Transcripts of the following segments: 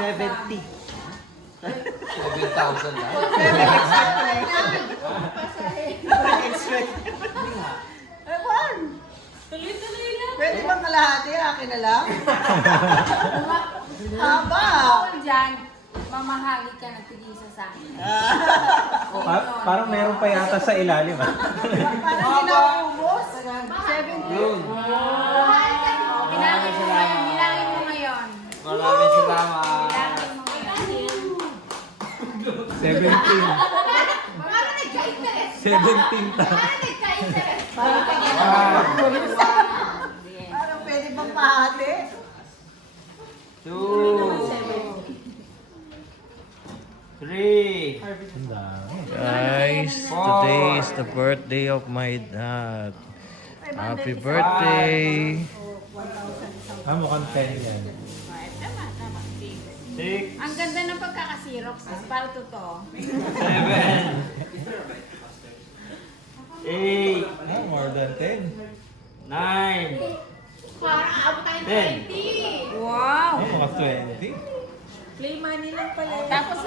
70. 7,000 lang. Ewan. Pwede bang kalahati? Akin na lang? Haba. Ako dyan, mamahagi ka ng tigisa sa akin. Parang meron pa yata sa ilalim ah. Parang hindi na ubos. 70. Yun. Bilangin mo ngayon, bilangin mo ngayon. Maraming salamat. Bilangin mo ngayon. 17. Parang nagka-interest. 17 ta. Parang nagka-interest. Parang pwede bang pahati? 2, 3, Guys, today is the birthday of my dad. Happy birthday! Mukhang 10 yan. Tama, tama. 6, Ang ganda ng pagkakasirox. Para totoo. 7, 8, More than 10. 9, Parang abot tayo ng 10. 20. Wow! Mga 20. Play money lang pala. Tapos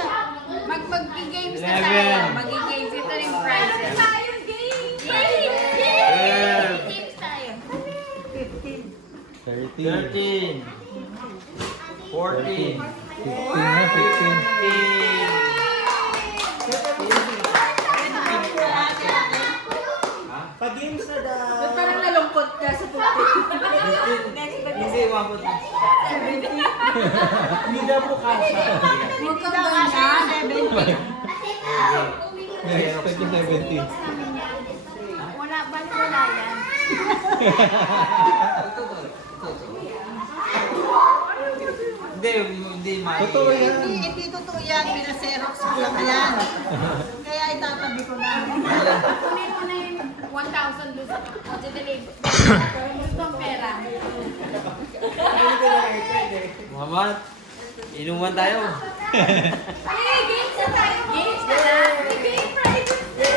mag-games na 11. tayo. Mag-games. Ito rin prizes. Tayo games! Games tayo. 13. 13, 14, 15 na, 15. 15. Pag-games na daw. Ba't parang nalungkot ka sa puti? Hindi, umabot na. Hindi daw po kasha. Huwag kang ganyan. Na-expect yung 17. Wala yan. Hindi, mali. Totoo yan. Hindi totoo yan. Pinaserox ko lang yan. Kaya itatabi ko na. Kunin mo na yung 1,000 doon sa delivery. Pero gusto ang pera. Muhammad, inuman tayo. Hey, games na tayo. Games na lang. May game prizes na.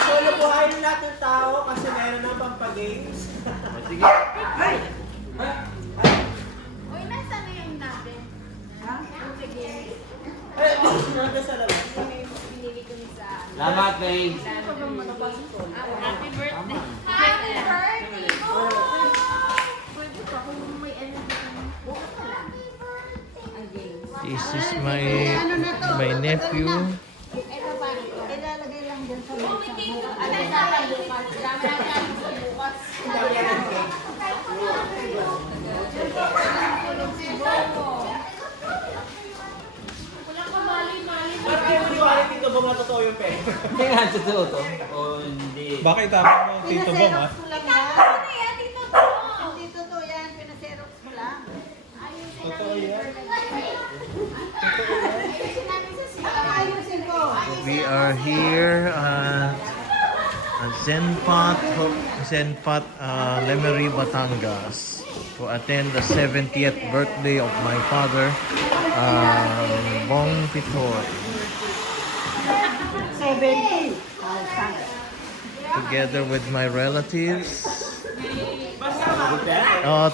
Solo buhayin lahat ng tao kasi meron na pampag-games. Sige. Uy, nasa na yung natin? Ha? Sa games. Nanda sa labas. Binili ko ni sa... Salamat, babe. Happy birthday. Happy birthday. Pwede pa kung may energy ka na. Bukas na lang. Ang games. This is my nephew. Ito pa ito. Ilalagay lang dyan sa Oh, may game. Ano sa akin bukas? Drama natin sa bukas. Tulog si Bobo. Wala ka mali-mali. Parang kayo maniwala dito ba nga totoo yung pera? Hindi nga totoo to. O hindi. Bakit tapos mo Tito Bong ah? Pinaserox ko lang yan. Ano yan? Dito po. Hindi totoo yan. Pinaserox ko lang. Totoo yan. Ayusin ko. We are here at Zenpat, Lemery, Batangas to attend the 70th birthday of my father, Bong Pitoy. 70. Together with my relatives.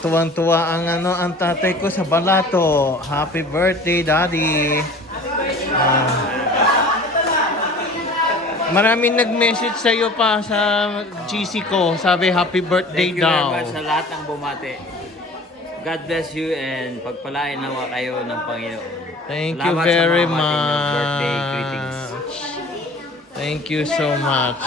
Tuwang-tuwa ang tatay ko sa balato. Happy birthday, Daddy. Maraming nag-message sa iyo pa sa GC ko. Sabi happy birthday Thank you daw. very much sa lahat ng bumate. God bless you and pagpalain nawa kayo ng Panginoon. Thank you Salamat sa very mga ating birthday much. greetings. Thank you so much.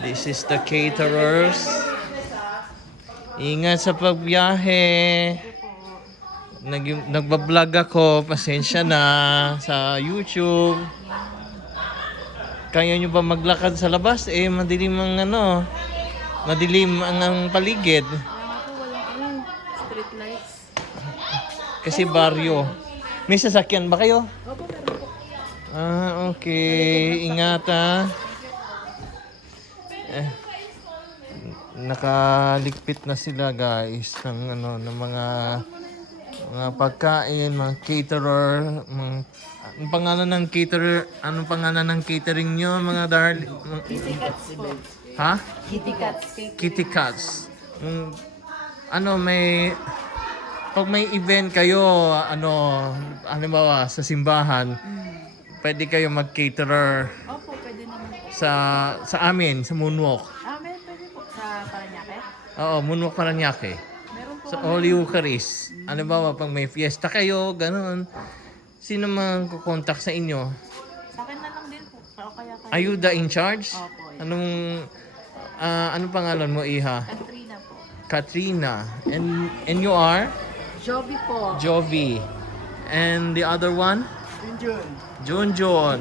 This is the caterers. Ingat sa pagbiyahe. Nagbablog ako. Pasensya na sa YouTube. Kaya nyo ba maglakad sa labas? Madilim ang madilim ang paligid. Street lights. Kasi baryo. May sasakyan ba kayo? Okay. Ingat nakaligpit na sila guys ng ng mga mga pagkain, mga caterer, anong pangalan ng caterer, anong pangalan ng catering nyo, mga darling? Kitty Cats po. Ha? Kitty Cats. Kitty Cats. Pag may event kayo, halimbawa sa simbahan, pwede kayo mag-caterer Opo, pwede naman po. sa amin, sa Moonwalk. Meron pwede po sa Paranaque. Oo, Moonwalk Paranaque. Meron po Sa Holy Eucharist. Halimbawa, pag may fiesta kayo, gano'n, sino man kukontak sa inyo? Sa akin na lang din po. O kaya kayo. Are you the in charge? Opo. Anong pangalan mo, Iha? Katrina po. Katrina. And you are? Joby po. Jovi. And the other one? Junjun.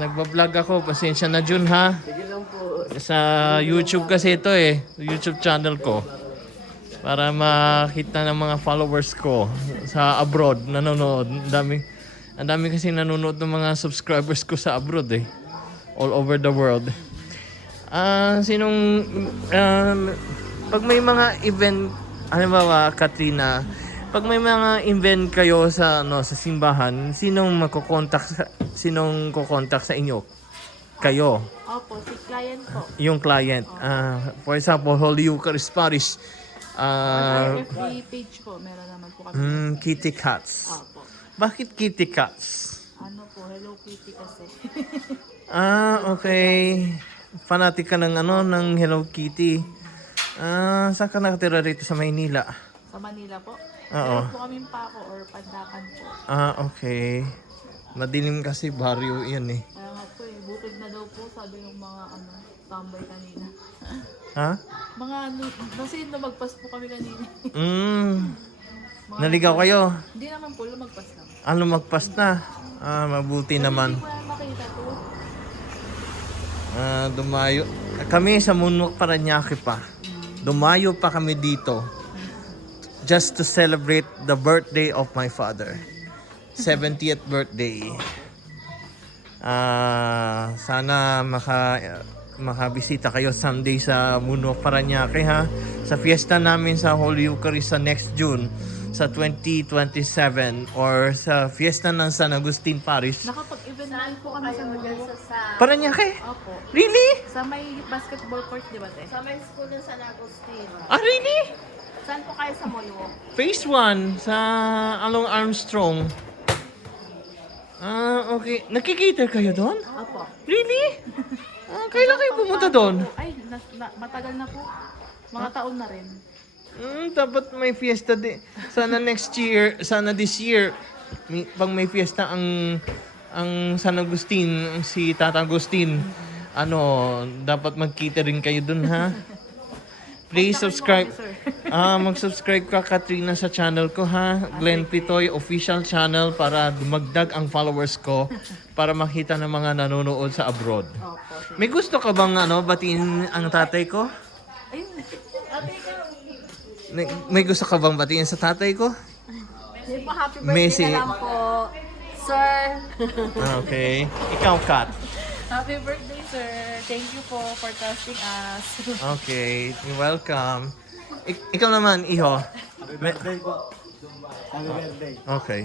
Nagbablog ako. Pasensya na, Jun, ha? Sige lang po. Sa YouTube kasi ito eh. YouTube channel ko. Para makita ng mga followers ko sa abroad. Nanonood. Ang dami kasi nanonood ng mga subscribers ko sa abroad eh. All over the world. Pag may mga event, halimbawa, Katrina, pag may mga event kayo sa simbahan, sinong kukontak sa inyo? Kayo, Opo, si client po. yung client. For example, Holy Eucharist Parish, RFB page po. Meron naman po kami. Kitty Cats. Opo. Bakit Kitty Cats? Ano po, Hello Kitty kasi. Okay. Fanatic ka ng Hello Kitty. Saan ka nakatira rito sa Maynila? Sa Manila po. Oo. Meron po kaming pako or pandakan po. Okay. Madilim kasi baryo yan eh. Kaya nga po bukid na daw po sabi ng mga tambay kanina. Ha? Mga kasi lumagpas po kami kanina. Naligaw kayo? Hindi naman po, lumagpas lang. Lumagpas na. Mabuti naman. Hindi ko na makita to. Dumayo. Kami sa Moonwalk Paranaque pa. Dumayo pa kami dito. Just to celebrate the birthday of my father. 70th birthday. Sana makabisita kayo someday sa Moonwalk Paranaque, ha. Sa fiesta namin sa Holy Eucharist sa next June sa 2027 or sa fiesta ng San Agustin Parish. Nakapag-event na po kami sa Moonwalk. Paranaque? Opo. Really? Sa may basketball court, di ba te? Sa may school ng San Agustin. Really? Saan po kayo sa Moonwalk? Phase 1 sa along Armstrong. Okay. Nakikita kayo doon? Opo. Really? Kailan kayo pumunta doon? Ay, matagal na po. Mga taon na rin. Dapat may fiesta din. Sana next year, sana this year, pag may fiesta ang San Agustin, si Tata Agustin, dapat magkita rin kayo dun, ha? Please subscribe. Mag-subscribe ka, Katrina, sa channel ko, ha? Glenn Pitoy official channel para dumagdag ang followers ko para makita ng mga nanonood sa abroad. Opo. May gusto ka bang batiin ang tatay ko? Ayun. May gusto ka bang batiin sa tatay ko? Hindi po, happy Messi. birthday na lang po, sir. Okay. Ikaw, Kat. Happy birthday, sir. Thank you po for trusting us. Okay. You're welcome. Ikaw naman, Iho. Happy birthday po. Happy birthday. Okay.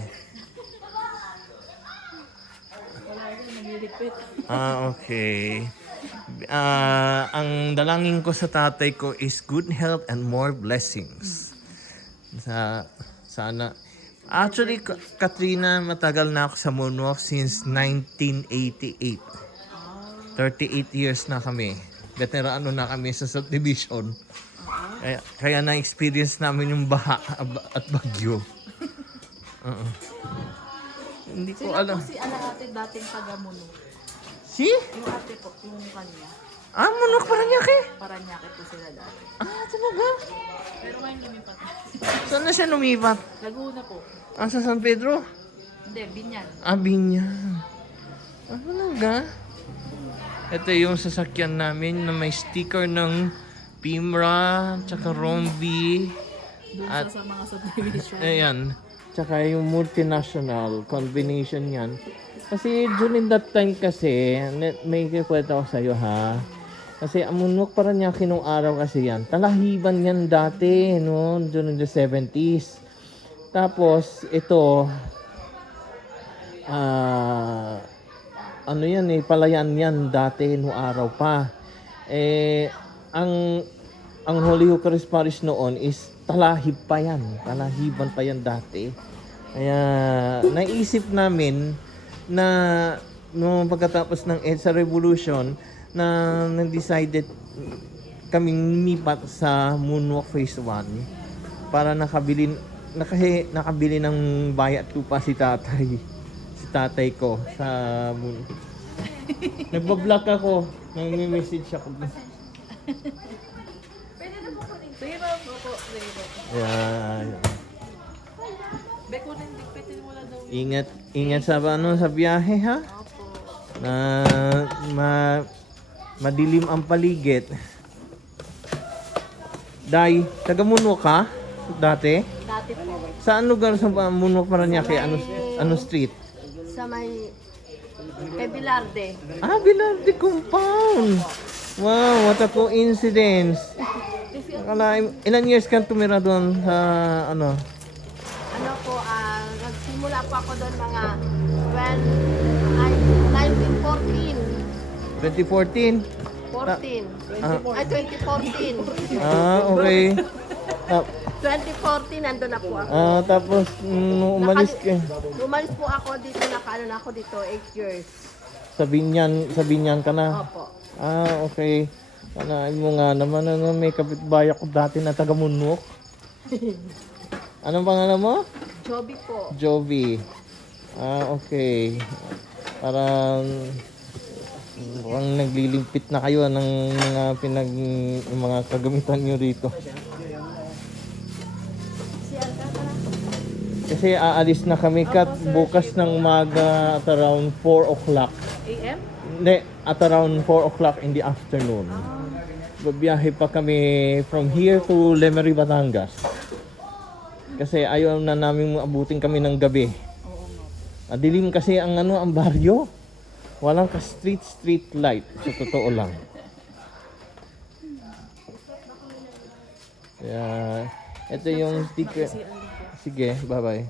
Wala rin, naglilipit. Okay. Ang dalangin ko sa tatay ko is good health and more blessings. Sana. Actually, Katrina, matagal na ako sa Moonwalk since 1988. 38 years na kami. Veterano na kami sa subdivision. Kaya na-experience namin yung baha at bagyo. Hindi ko Sila alam. po si ate dating taga-Muno. Si? Yung ate po, yung kanya. Moonwalk Paranaque? Paranaque po sila dati. Talaga? Pero ngayon lumipat. Saan na siya lumipat? Laguna po. Sa San Pedro? Hindi, Binyan. Binyan. Talaga? Ito yung sasakyan namin na may sticker ng Pimra, tsaka Rombi, Doon At- sa mga subdivision. ayan, tsaka yung multinational combination yan. Kasi during that time kasi, may kikwento ko sa'yo, ha. Kasi ang Moonwalk Paranaque nung araw kasi yan, talahiban yan dati, no? During the 70s. Tapos, ito, ano yan eh, palayan yan dati nung araw pa. Eh, ang Holy Eucharist Parish noon is talahib pa yan. Talahiban pa yan dati. Kaya, naisip namin na nung pagkatapos ng EDSA Revolution, na nag-decided kaming lipat sa Moonwalk Phase 1 para nakabili ng bayat lupa si tatay ko sa moon. Nagba-block ako, nag-message ako. Pwede na po kunin. Zero po. Zero. Ayan. Be, kunin. Pwede wala daw. Ingat sa biyahe ha. Opo. Na madilim ang paligid. Day, taga Moonwalk ka? Dati? Dati po. Saan lugar sa Moonwalk Paranaque? Ano street? Sa may Bilarde. Ah, Bilarde Compound! Wow, what a coincidence! Ilan years ka tumira doon sa ano? Ano po, nagsimula po ako doon mga 1914. 2014? Ay, 2014. Okay. 2014, nandun na po ako. Tapos, umalis ka. Umalis po ako dito, nakaano na ako dito, 8 years. Sa Binyan ka na? Opo. Okay. Kanain mo nga naman, may kapitbahay ako dati na taga Moonwalk. Anong pangalan mo? Joby po. Jovi. Okay. Parang naglilimpit na kayo ng mga kagamitan nyo rito. Kasi aalis na kami bukas ng umaga at around 4 o'clock. AM? Hindi, at around 4 o'clock in the afternoon. Babiyahe pa kami from here to Lemery, Batangas. Kasi ayaw na namin abutin kami ng gabi. Dilim kasi ang baryo. Walang ka street light, sa totoo lang. Kaya ito yung sticker. Sige, bye-bye.